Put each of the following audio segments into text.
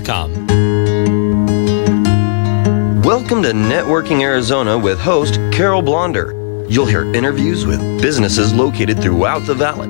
Welcome to Networking Arizona with host Carol Blonder. You'll hear interviews with businesses located throughout the valley.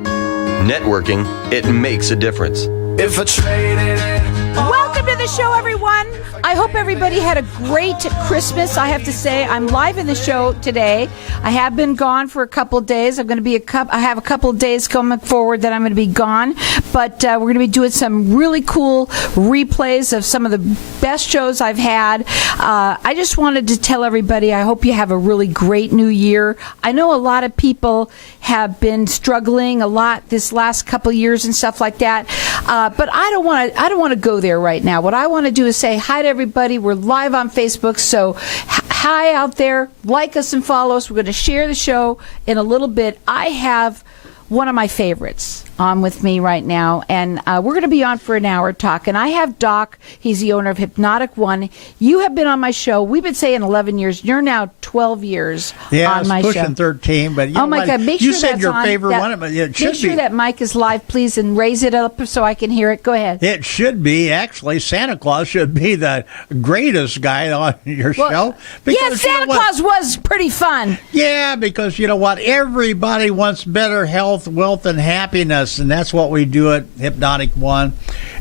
Networking, it makes a difference. If I traded it. Welcome to the show, everyone. I hope everybody had a great Christmas. I have to say, I'm live in the show today. I have been gone for a couple of days. I have a couple of days coming forward that I'm going to be gone, but we're going to be doing some really cool replays of some of the best shows I've had. I just wanted to tell everybody, I hope you have a really great new year. I know a lot of people have been struggling a lot this last couple of years and stuff like that, but I don't want to go there right now. What I want to do is say hi to everybody. We're live on Facebook, so hi out there. Like us and follow us. We're going to share the show in a little bit. I have one of my favorites on with me right now, and we're going to be on for an hour talking. I have Doc. He's the owner of Hypnotic One. You have been on my show. We've been saying 11 years. You're now 12 years on my show. Yeah, pushing 13, but oh my God, make sure you said that's your on, favorite that, one, but it should make sure be. that mic is live, please, and raise it up so I can hear it. Go ahead. It should be. Actually, Santa Claus should be the greatest guy on your show. Yeah, Santa Claus was pretty fun. Yeah, because you know what? Everybody wants better health, wealth, and happiness, and that's what we do at Hypnotic One.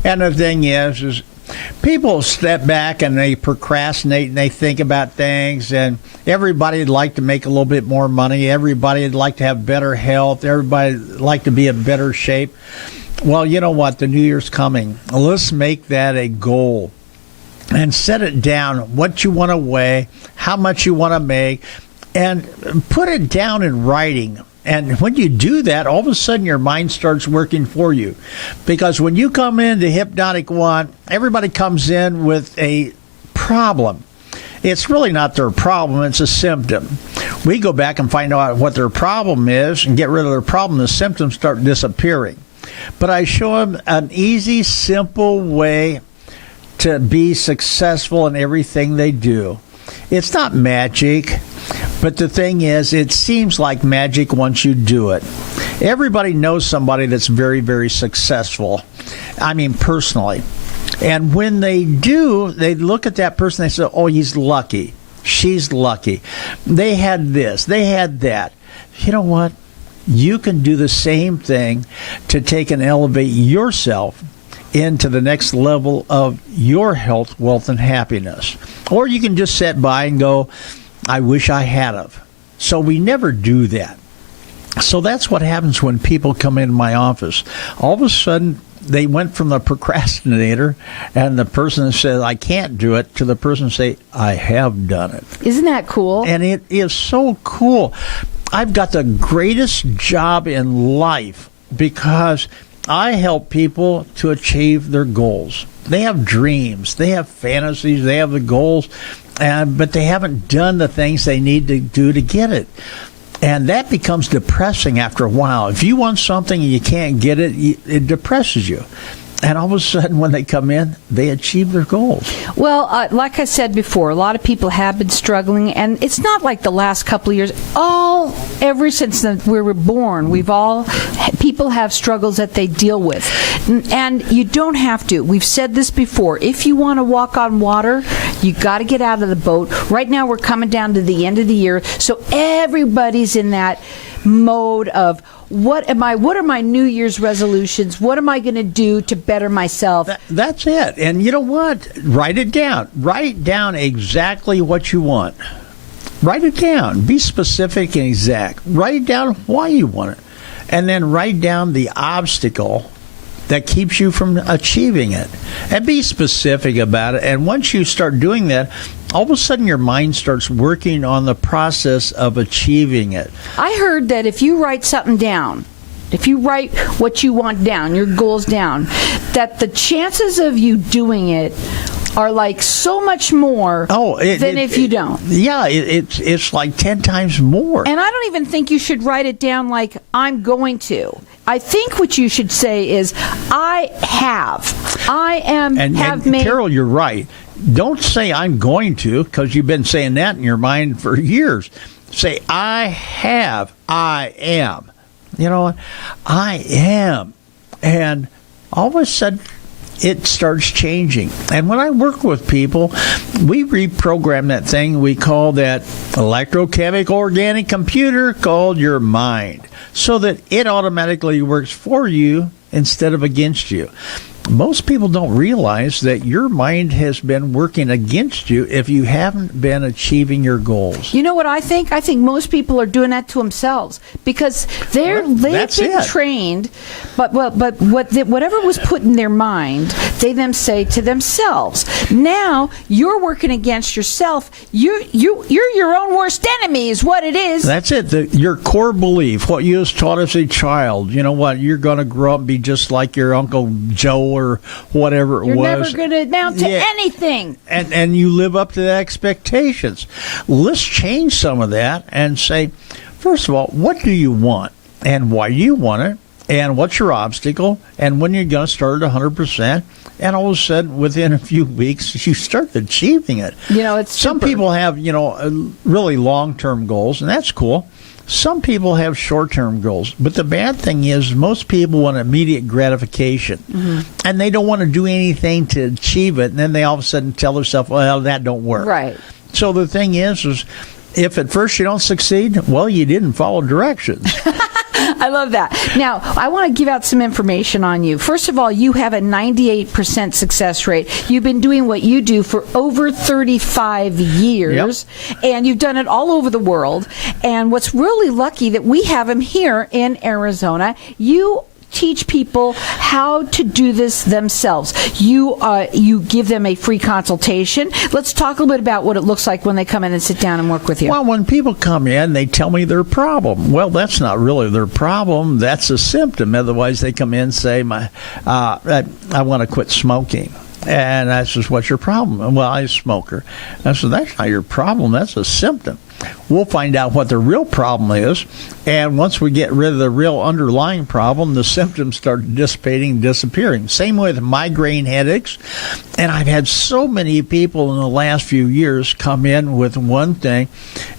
And the thing is people step back and they procrastinate and they think about things, and everybody would like to make a little bit more money. Everybody would like to have better health. Everybody would like to be in better shape. Well, you know what? The New Year's coming. Let's make that a goal and set it down, what you want to weigh, how much you want to make, and put it down in writing. And when you do that, all of a sudden your mind starts working for you. Because when you come into Hypnotic One, everybody comes in with a problem. It's really not their problem, it's a symptom. We go back and find out what their problem is and get rid of their problem. The symptoms start disappearing. But I show them an easy, simple way to be successful in everything they do. It's not magic. But the thing is, it seems like magic once you do it. Everybody knows somebody that's very, very successful. I mean, personally. And when they do, they look at that person, they say, oh, he's lucky. She's lucky. They had this. They had that. You know what? You can do the same thing to take and elevate yourself into the next level of your health, wealth, and happiness. Or you can just sit by and go, I wish I had of. So we never do that. So that's what happens when people come into my office. All of a sudden, they went from the procrastinator and the person that says, I can't do it, to the person who say, I have done it. Isn't that cool? And it is so cool. I've got the greatest job in life because I help people to achieve their goals. They have dreams. They have fantasies. They have the goals. But they haven't done the things they need to do to get it. And that becomes depressing after a while. If you want something and you can't get it, it depresses you. And all of a sudden, when they come in, they achieve their goals. Well, like I said before, a lot of people have been struggling, and it's not like the last couple of years. Ever since we were born, people have struggles that they deal with. And you don't have to. We've said this before. If you want to walk on water, you got to get out of the boat. Right now, we're coming down to the end of the year, so everybody's in that mode of what are my New Year's resolutions? What am I going to do to better myself? That's it. And you know what? Write it down. Write down exactly what you want. Write it down. Be specific and exact. Write down why you want it. And then write down the obstacle that keeps you from achieving it. And be specific about it. And once you start doing that, all of a sudden your mind starts working on the process of achieving it. I heard that if you write something down, if you write what you want down, your goals down, that the chances of you doing it are like so much more than if you don't. Yeah, it's like 10 times more. And I don't even think you should write it down like, I'm going to. I think what you should say is, I have. I am, and made. Carol, you're right. Don't say I'm going to, because you've been saying that in your mind for years. Say, I have, I am. You know what? I am. And all of a sudden, it starts changing. And when I work with people, we reprogram that thing. We call that electrochemical organic computer called your mind, so that it automatically works for you instead of against you. Most people don't realize that your mind has been working against you if you haven't been achieving your goals. You know what I think? I think most people are doing that to themselves because they've been trained, but whatever was put in their mind, they then say to themselves. Now you're working against yourself. You're your own worst enemy, is what it is. That's it. Your core belief, what you was taught as a child. You know what? You're going to grow up and be just like your Uncle Joe or whatever it was. You're never going to amount to anything. And you live up to the expectations. Let's change some of that and say, first of all, what do you want? And why do you want it? And what's your obstacle? And when you're going to start at 100%? And all of a sudden, within a few weeks, you start achieving it. You know, it's some people have, really long-term goals, and that's cool. Some people have short-term goals, but the bad thing is most people want immediate gratification, and they don't want to do anything to achieve it, and then they all of a sudden tell themselves, well, that don't work. Right. So the thing is if at first you don't succeed, well, you didn't follow directions. I love that. Now, I want to give out some information on you. First of all, you have a 98% success rate. You've been doing what you do for over 35 years, and you've done it all over the world. And what's really lucky that we have him here in Arizona. You teach people how to do this themselves. You give them a free consultation. Let's talk a little bit about what it looks like when they come in and sit down and work with you. Well, when people come in, they tell me their problem. Well, that's not really their problem. That's a symptom. Otherwise, they come in and say, I want to quit smoking. And I says, what's your problem? Well, I'm a smoker. I said, that's not your problem. That's a symptom. We'll find out what the real problem is. And once we get rid of the real underlying problem, the symptoms start dissipating, disappearing. Same with migraine headaches. And I've had so many people in the last few years come in with one thing,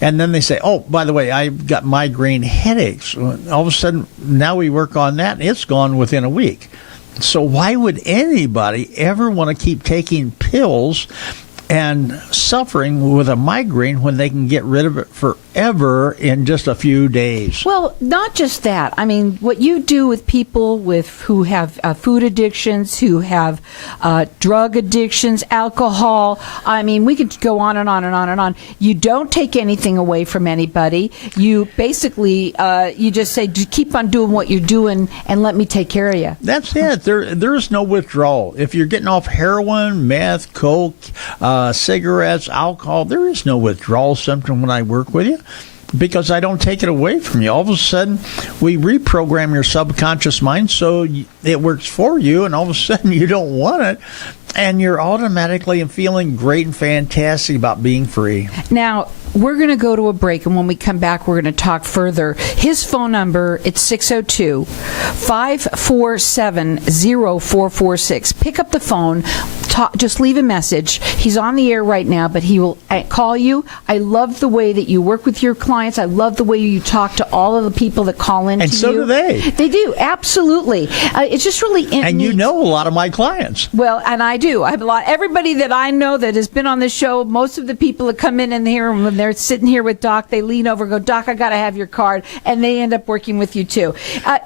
and then they say, oh, by the way, I've got migraine headaches. All of a sudden, now we work on that, and it's gone within a week. So why would anybody ever want to keep taking pills and suffering with a migraine when they can get rid of it forever in just a few days? Well, not just that. I mean, what you do with people who have food addictions, who have drug addictions, alcohol, I mean, we could go on and on and on and on. You don't take anything away from anybody. You basically, you just say, keep on doing what you're doing and let me take care of you. That's it. There's no withdrawal. If you're getting off heroin, meth, coke, cigarettes, alcohol, there is no withdrawal symptom when I work with you because I don't take it away from you. All of a sudden, we reprogram your subconscious mind so it works for you, and all of a sudden you don't want it, and you're automatically feeling great and fantastic about being free. Now, we're going to go to a break, and when we come back, we're going to talk further. His phone number, it's 602-547-0446. Pick up the phone. Just leave a message. He's on the air right now, but he will call you. I love the way that you work with your clients. I love the way you talk to all of the people that call in. And to so you. do they. They do, absolutely. It's just really and you know a lot of my clients. Well, and I do. I have a lot. Everybody that I know that has been on the show, most of the people that come in here, when they're sitting here with Doc, they lean over and go, Doc, I got to have your card, and they end up working with you too.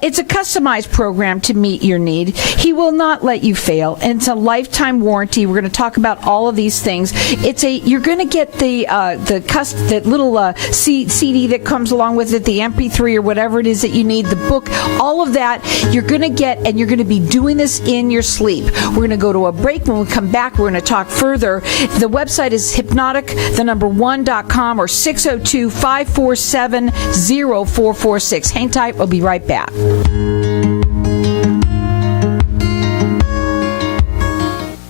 It's a customized program to meet your need. He will not let you fail, and it's a lifetime warranty. We're going to talk about all of these things. You're going to get that little CD that comes along with it, the MP3 or whatever it is that you need, the book, all of that you're going to get, and you're going to be doing this in your sleep. We're going to go to a break. When we come back, we're going to talk further. The website is hypnotic1.com or 602-547-0446. Hang tight. We'll be right back.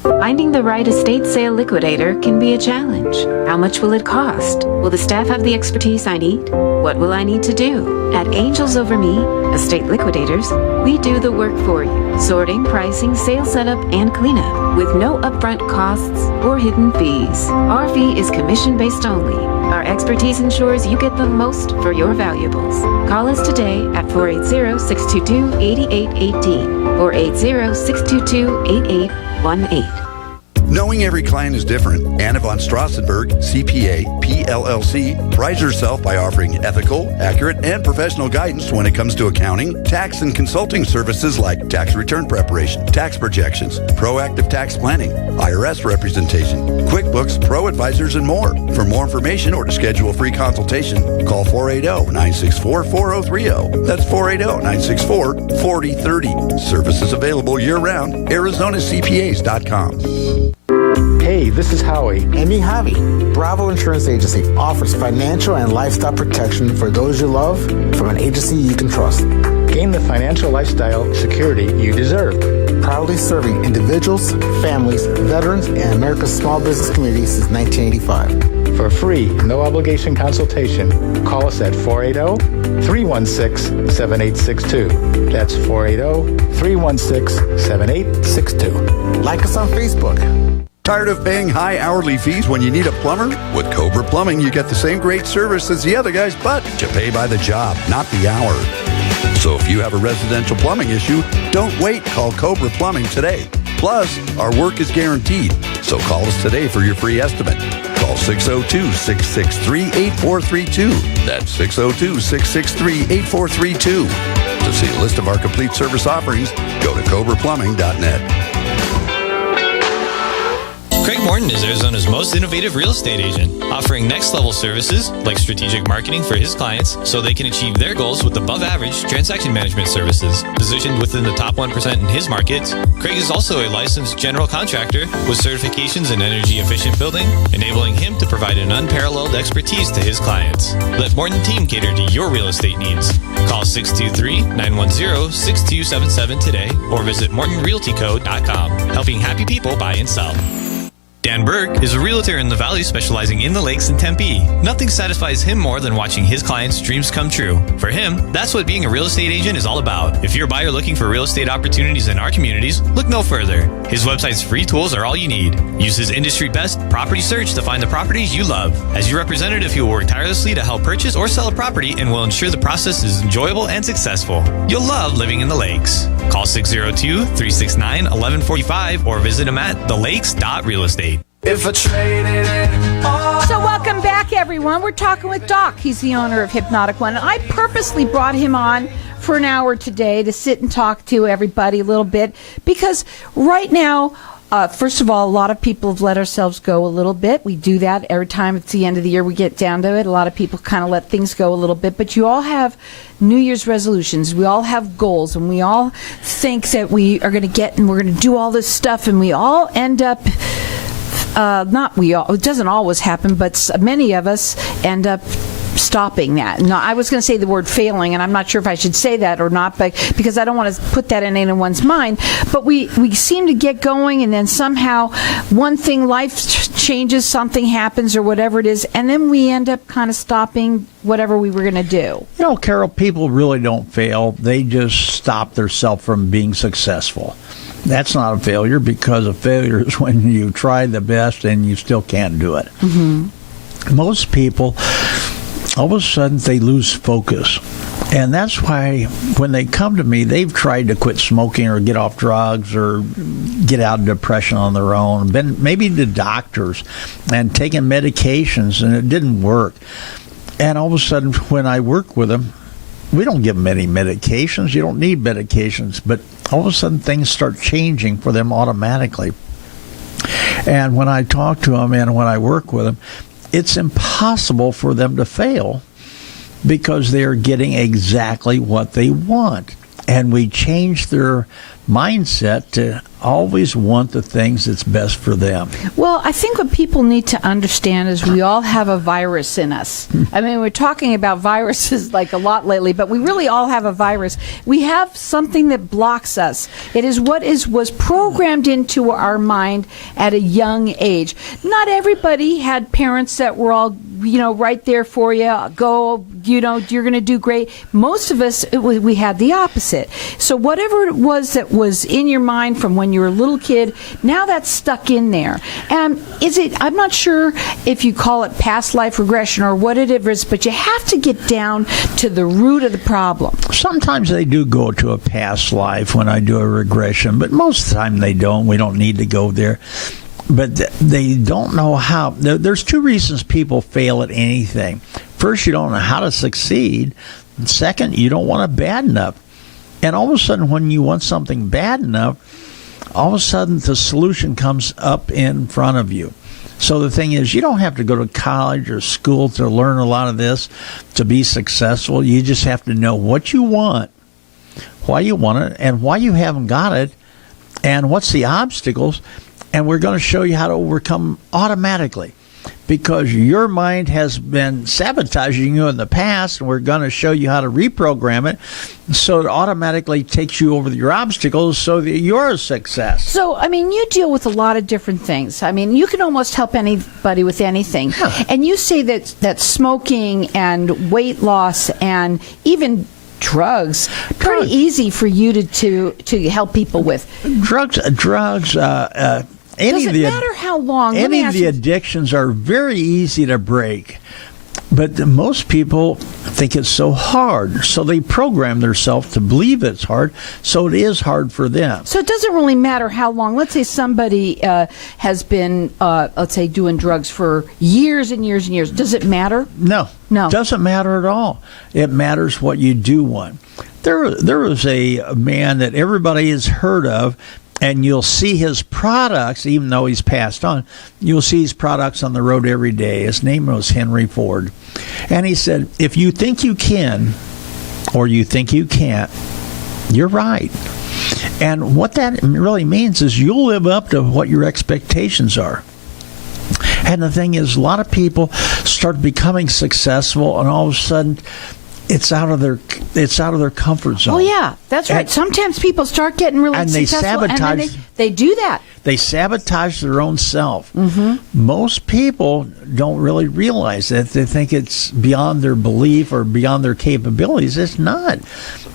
Finding the right estate sale liquidator can be a challenge. How much will it cost? Will the staff have the expertise I need? What will I need to do? At Angels Over Me, Estate Liquidators, we do the work for you. Sorting, pricing, sale setup, and cleanup with no upfront costs or hidden fees. Our fee is commission-based only. Our expertise ensures you get the most for your valuables. Call us today at 480-622-8818 or 80-622-8818. 18. Knowing every client is different, Anna von Strassenberg, CPA, PLLC, prides herself by offering ethical, accurate, and professional guidance when it comes to accounting, tax, and consulting services like tax return preparation, tax projections, proactive tax planning, IRS representation, QuickBooks, Pro Advisors, and more. For more information or to schedule a free consultation, call 480-964-4030. That's 480-964-4030. Services available year-round. ArizonaCPAs.com. Hey, this is Howie. And me, Javi. Bravo Insurance Agency offers financial and lifestyle protection for those you love from an agency you can trust. Gain the financial lifestyle security you deserve. Proudly serving individuals, families, veterans, and America's small business community since 1985. For free, no obligation consultation, call us at 480-316-7862. That's 480-316-7862. Like us on Facebook. Tired of paying high hourly fees when you need a plumber? With Cobra Plumbing, you get the same great service as the other guys, but you pay by the job, not the hour. So if you have a residential plumbing issue, don't wait. Call Cobra Plumbing today. Plus, our work is guaranteed. So call us today for your free estimate. Call 602-663-8432. That's 602-663-8432. To see a list of our complete service offerings, go to cobraplumbing.net. Craig Morton is Arizona's most innovative real estate agent, offering next-level services like strategic marketing for his clients so they can achieve their goals with above-average transaction management services. Positioned within the top 1% in his markets, Craig is also a licensed general contractor with certifications in energy-efficient building, enabling him to provide an unparalleled expertise to his clients. Let Morton Team cater to your real estate needs. Call 623-910-6277 today or visit MortonRealtyCo.com, helping happy people buy and sell. Dan Burke is a realtor in the Valley specializing in the lakes in Tempe. Nothing satisfies him more than watching his clients' dreams come true. For him, that's what being a real estate agent is all about. If you're a buyer looking for real estate opportunities in our communities, look no further. His website's free tools are all you need. Use his industry-best property search to find the properties you love. As your representative, he will work tirelessly to help purchase or sell a property and will ensure the process is enjoyable and successful. You'll love living in the lakes. Call 602-369-1145 or visit him at thelakes.realestate. If I traded it all. So welcome back, everyone. We're talking with Doc. He's the owner of Hypnotic One. And I purposely brought him on for an hour today to sit and talk to everybody a little bit because right now, first of all, a lot of people have let ourselves go a little bit. We do that every time it's the end of the year. We get down to it. A lot of people kind of let things go a little bit. But you all have New Year's resolutions. We all have goals. And we all think that we are going to get and we're going to do all this stuff. And we all end up... it doesn't always happen, but many of us end up stopping that. No, I was going to say the word failing, and I'm not sure if I should say that or not, but because I don't want to put that in anyone's mind. But we seem to get going, and then somehow one thing, life changes, something happens, or whatever it is, and then we end up kind of stopping whatever we were going to do. You know, Carol, people really don't fail. They just stop themselves from being successful. That's not a failure, because a failure is when you try the best and you still can't do it. Mm-hmm. Most people, all of a sudden, they lose focus. And that's why when they come to me, they've tried to quit smoking or get off drugs or get out of depression on their own, been maybe to doctors and taking medications, and it didn't work. And all of a sudden, when I work with them, we don't give them any medications. You don't need medications. But all of a sudden, things start changing for them automatically. And when I talk to them and when I work with them, it's impossible for them to fail because they are getting exactly what they want. And we change their mindset to always want the things that's best for them. Well, I think what people need to understand is we all have a virus in us. I mean, we're talking about viruses like a lot lately, but we really all have a virus. We have something that blocks us. It is what was programmed into our mind at a young age. Not everybody had parents that were all, right there for you. Go, you're going to do great. Most of us, we had the opposite. So whatever it was that was in your mind from when you you were a little kid. Now that's stuck in there. I'm not sure if you call it past life regression or what it is, but you have to get down to the root of the problem. Sometimes they do go to a past life when I do a regression, but most of the time they don't. We don't need to go there. But they don't know how. There's two reasons people fail at anything. First, you don't know how to succeed. And second, you don't want it bad enough. And all of a sudden, when you want something bad enough, all of a sudden the solution comes up in front of you. So the thing is, you don't have to go to college or school to learn a lot of this to be successful. You just have to know what you want, why you want it, and why you haven't got it, and what's the obstacles. And we're going to show you how to overcome automatically, because your mind has been sabotaging you in the past, and we're going to show you how to reprogram it so it automatically takes you over your obstacles so that you're a success. So, you deal with a lot of different things. You can almost help anybody with anything. Yeah. And you say that smoking and weight loss and even drugs, pretty easy for you to help people with. Drugs. Does it matter how long? Any of the addictions are very easy to break, but most people think it's so hard, so they program themselves to believe it's hard, so it is hard for them. So it doesn't really matter how long. Let's say somebody has been, doing drugs for years and years and years. Does it matter? No. It doesn't matter at all. It matters what you do want. There was a man that everybody has heard of, and you'll see his products, even though he's passed on, you'll see his products on the road every day. His name was Henry Ford. And he said, if you think you can or you think you can't, you're right. And what that really means is you'll live up to what your expectations are. And the thing is, a lot of people start becoming successful, and all of a sudden, it's out of their comfort zone. Oh yeah, that's right. Sometimes people start getting really successful, and then they do that. They sabotage their own self. Mm-hmm. Most people don't really realize that. They think it's beyond their belief or beyond their capabilities. It's not.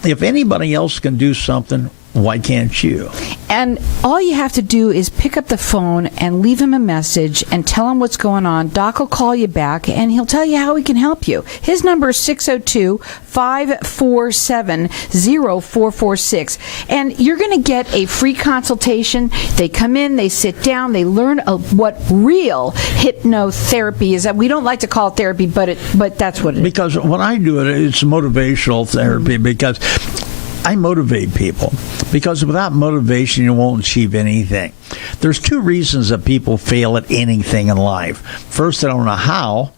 If anybody else can do something, why can't you? And all you have to do is pick up the phone and leave him a message and tell him what's going on. Doc will call you back, and he'll tell you how he can help you. His number is 602-547-0446. And you're going to get a free consultation. They come in, they sit down, they learn what real hypnotherapy is. We don't like to call it therapy, but that's what it is. Because when I do it, it's motivational therapy, because I motivate people, because without motivation, you won't achieve anything. There's two reasons that people fail at anything in life. First, they don't know how,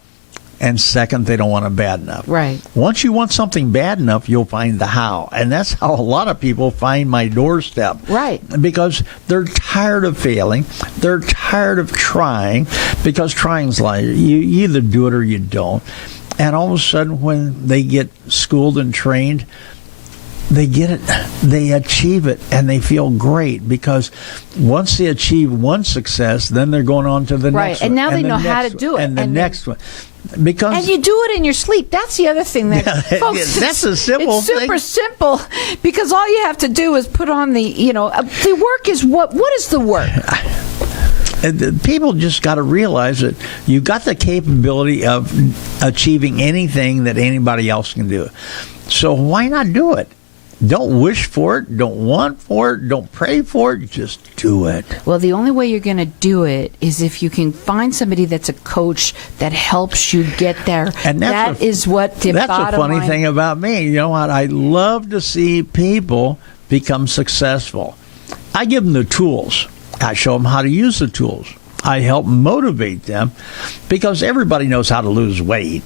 and second, they don't want it bad enough. Right. Once you want something bad enough, you'll find the how. And that's how a lot of people find my doorstep. Right. Because they're tired of failing. They're tired of trying, because trying's like, you either do it or you don't. And all of a sudden, when they get schooled and trained, they get it, they achieve it, and they feel great, because once they achieve one success, then they're going on to the next one. And now they know how to do it. And the next one. Because and you do it in your sleep. That's the other thing that, folks, that's a simple thing. It's super simple, because all you have to do is put on the work is what is the work? People just got to realize that you've got the capability of achieving anything that anybody else can do. So why not do it? Don't wish for it. Don't want for it. Don't pray for it. Just do it. Well, the only way you're going to do it is if you can find somebody that's a coach that helps you get there. And that's the funny thing about me. You know what? I love to see people become successful. I give them the tools. I show them how to use the tools. I help motivate them, because everybody knows how to lose weight.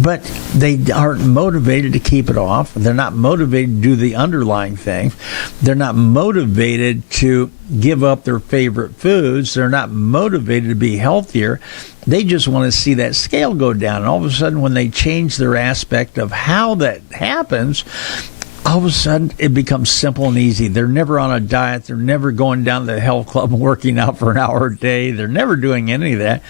But they aren't motivated to keep it off. They're not motivated to do the underlying things. They're not motivated to give up their favorite foods. They're not motivated to be healthier. They just want to see that scale go down. And all of a sudden, when they change their aspect of how that happens, all of a sudden it becomes simple and easy. They're never on a diet. They're never going down to the health club and working out for an hour a day. They're never doing any of that.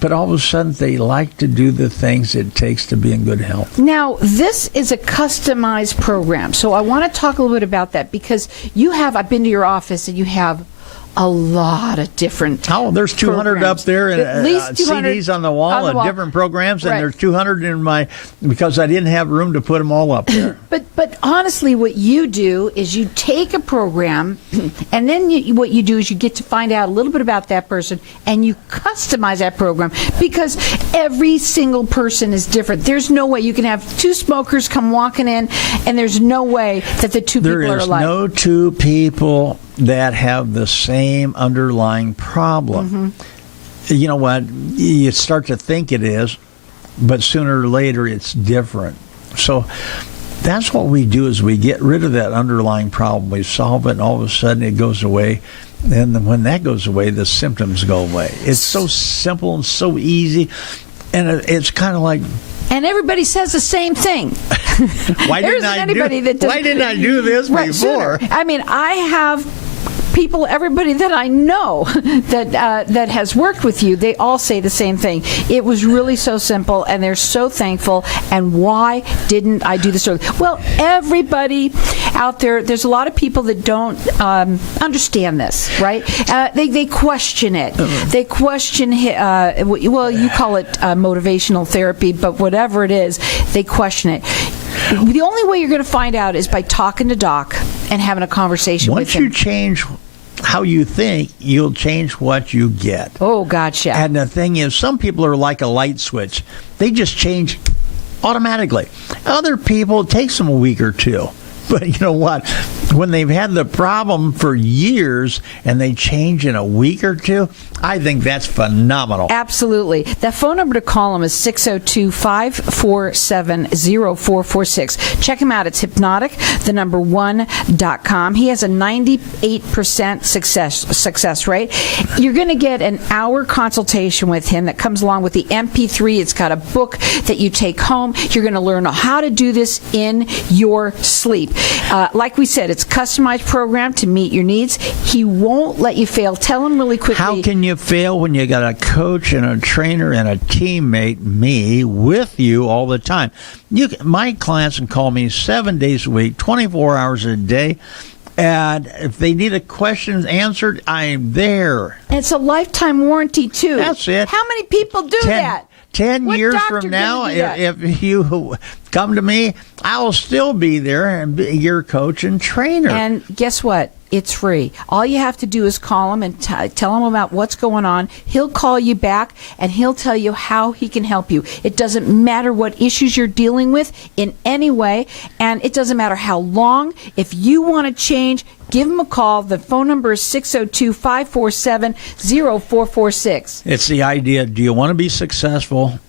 But all of a sudden, they like to do the things it takes to be in good health. Now, this is a customized program. So I want to talk a little bit about that, because I've been to your office, and you have a lot of different there's 200 programs. up there, and At least 200 CDs on the wall of different programs, and there's 200 in my, because I didn't have room to put them all up there. But honestly, what you do is you take a program, and then what you do is you get to find out a little bit about that person, and you customize that program, because every single person is different. There's no way you can have two smokers come walking in, and there's no way that the two people are alike. There is no two people that have the same underlying problem. You know what? You start to think it is, but sooner or later it's different. So that's what we do, is we get rid of that underlying problem. We solve it, and all of a sudden it goes away. And when that goes away, the symptoms go away. It's so simple and so easy. And it's kind of like... And everybody says the same thing. Why didn't I do this before? Sooner. I mean, I have people, everybody that I know that has worked with you, they all say the same thing. It was really so simple, and they're so thankful. And why didn't I do this earlier? Well, everybody out there, there's a lot of people that don't understand this, right? They question it. They question, well, you call it motivational therapy, but whatever it is, they question it. The only way you're going to find out is by talking to Doc and having a conversation with him. Once you change how you think, you'll change what you get. Oh, gotcha. And the thing is, some people are like a light switch. They just change automatically. Other people, it takes them a week or two. But you know what? When they've had the problem for years and they change in a week or two, I think that's phenomenal. Absolutely. That phone number to call him is 602-547-0446. Check him out. It's Hypnotic, #1.com. He has a 98% success rate. You're going to get an hour consultation with him that comes along with the MP3. It's got a book that you take home. You're going to learn how to do this in your sleep. Like we said, it's a customized program to meet your needs. He won't let you fail. Tell him really quickly. How can you fail when you got a coach and a trainer and a teammate, me, with you all the time? My clients can call me 7 days a week, 24 hours a day. And if they need a question answered, I'm there. And it's a lifetime warranty, too. That's it. How many people do that? 10 years from now, if you come to me, I'll still be there and be your coach and trainer. And guess what? It's free. All you have to do is call him and tell him about what's going on. He'll call you back, and he'll tell you how he can help you. It doesn't matter what issues you're dealing with in any way, and it doesn't matter how long. If you want to change, give him a call. The phone number is 602-547-0446. It's the idea, do you want to be successful,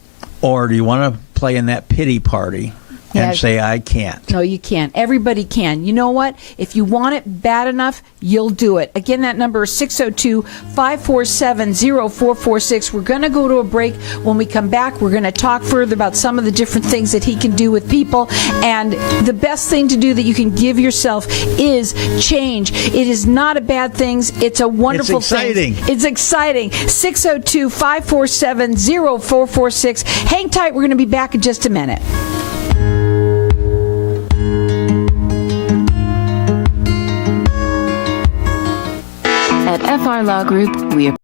or do you want to play in that pity party and say, I can't? No, you can't. Everybody can. You know what? If you want it bad enough, you'll do it. Again, that number is 602-547-0446. We're going to go to a break. When we come back, we're going to talk further about some of the different things that he can do with people. And the best thing to do that you can give yourself is change. It is not a bad thing. It's a wonderful thing. It's exciting. 602-547-0446. Hang tight. We're going to be back in just a minute. At FR Law Group, we